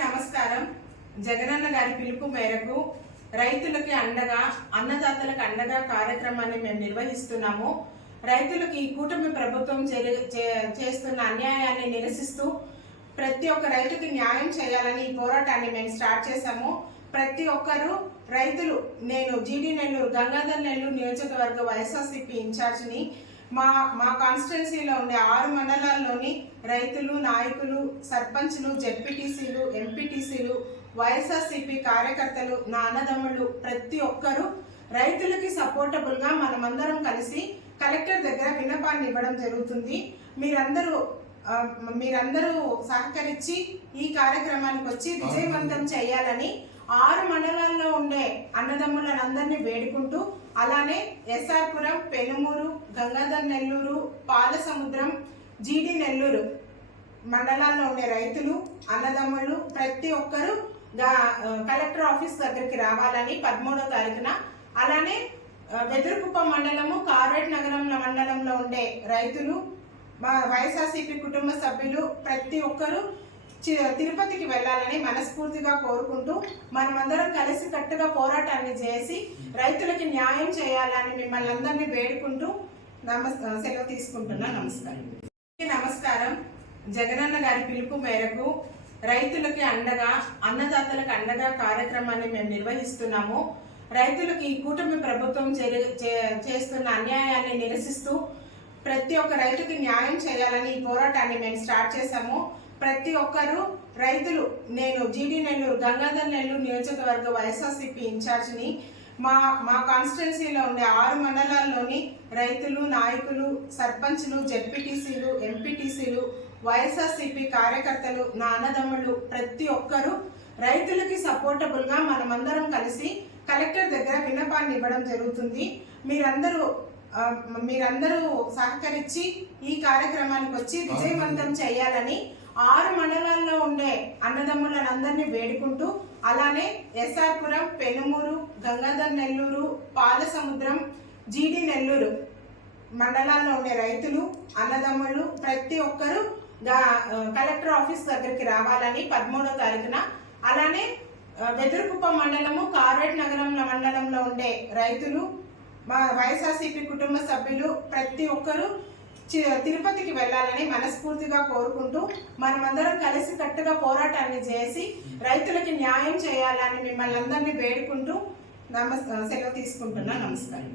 నమస్కారం. జగనన్న గారి పిలుపు మేరకు రైతులకి అండగా, అన్నదాతలకు అండగా కార్యక్రమాన్ని మేము నిర్వహిస్తున్నాము. రైతులకు ఈ కూటమి ప్రభుత్వం చేస్తున్న అన్యాయాన్ని నిరసిస్తూ ప్రతి ఒక్క రైతుకి న్యాయం చేయాలని ఈ పోరాటాన్ని మేము స్టార్ట్ చేశాము. ప్రతి ఒక్కరు రైతులు, నేను జీడి నెల్లూరు, గంగాధర్ నెల్లూరు నియోజకవర్గ వైఎస్ఆర్సీపీ ఇన్ఛార్జిని. మా కాన్స్టిట్యున్సీలో ఉండే 6 మండలాల్లోని రైతులు, నాయకులు, సర్పంచ్లు, జెడ్పీటీసీలు, ఎంపీటీసీలు, వైఎస్ఆర్సీపీ కార్యకర్తలు, నా అన్నదమ్ములు ప్రతి ఒక్కరూ రైతులకి సపోర్టబుల్గా మనమందరం కలిసి కలెక్టర్ దగ్గర విన్నపాన్ని ఇవ్వడం జరుగుతుంది. మీరందరూ సహకరించి ఈ కార్యక్రమానికి వచ్చి విజయవంతం చేయాలని 6 మండలాల్లో ఉండే అన్నదమ్ములందరినీ వేడుకుంటూ, అలానే ఎస్ఆర్పురం, పెనుమూరు, గంగాధర్ నెల్లూరు, పాలసముద్రం, జీడి నెల్లూరు మండలాల్లో ఉండే రైతులు, అన్నదమ్ములు ప్రతి ఒక్కరూ కలెక్టర్ ఆఫీస్ దగ్గరికి రావాలని 13వ తారీఖున, అలానే వెదురుకుప్పం మండలము, కార్వేట్ నగరంల మండలంలో ఉండే రైతులు, మా వైఎస్ఆర్సీపీ కుటుంబ సభ్యులు ప్రతి ఒక్కరూ తిరుపతికి వెళ్ళాలని మనస్ఫూర్తిగా కోరుకుంటూ, మనమందరం కలిసి కట్టుగా పోరాటాన్ని చేసి రైతులకి న్యాయం చేయాలని మిమ్మల్ని అందరినీ వేడుకుంటూ సెలవు తీసుకుంటున్నా. నమస్కారం. జగనన్న గారి పిలుపు మేరకు రైతులకి అండగా, అన్నదాతలకు అండగా కార్యక్రమాన్ని మేము నిర్వహిస్తున్నాము. రైతులకు ఈ కూటమి ప్రభుత్వం చేస్తున్న అన్యాయాన్ని నిరసిస్తూ ప్రతి ఒక్క రైతుకి న్యాయం చేయాలని ఈ పోరాటాన్ని మేము స్టార్ట్ చేశాము. ప్రతి ఒక్కరు రైతులు, నేను జీడి నెల్లూరు, గంగాధర్ నెల్లూరు నియోజకవర్గ వైఎస్ఆర్సీపీ ఇన్ఛార్జిని. మా కాన్స్టిట్యున్సీలో ఉండే 6 మండలాల్లోని రైతులు, నాయకులు, సర్పంచ్లు, జెడ్పీటీసీలు, ఎంపీటీసీలు, వైఎస్ఆర్సీపీ కార్యకర్తలు, నా అన్నదమ్ములు ప్రతి ఒక్కరూ రైతులకి సపోర్టబుల్గా మనమందరం కలిసి కలెక్టర్ దగ్గర విన్నపాన్ని ఇవ్వడం జరుగుతుంది. మీరందరూ సహకరించి ఈ కార్యక్రమానికి వచ్చి విజయవంతం చేయాలని 6 మండలాల్లో ఉండే అన్నదమ్ములందరినీ వేడుకుంటూ, అలానే ఎస్ఆర్పురం, పెనుమూరు, గంగాధర్ నెల్లూరు, పాలసముద్రం, జీడి నెల్లూరు మండలాల్లో ఉండే రైతులు, అన్నదమ్ములు ప్రతి ఒక్కరూ కలెక్టర్ ఆఫీస్ దగ్గరికి రావాలని 13వ తారీఖున, అలానే వెదురుకుప్పం మండలము, కార్వేట్ నగరంల మండలంలో ఉండే రైతులు, మా వైఎస్ఆర్సీపీ కుటుంబ సభ్యులు ప్రతి ఒక్కరూ తిరుపతికి వెళ్ళాలని మనస్ఫూర్తిగా కోరుకుంటూ, మనమందరం కలిసి కట్టుగా పోరాటాన్ని చేసి రైతులకి న్యాయం చేయాలని మిమ్మల్ని అందరినీ వేడుకుంటూ సెలవు తీసుకుంటున్నా. నమస్కారం.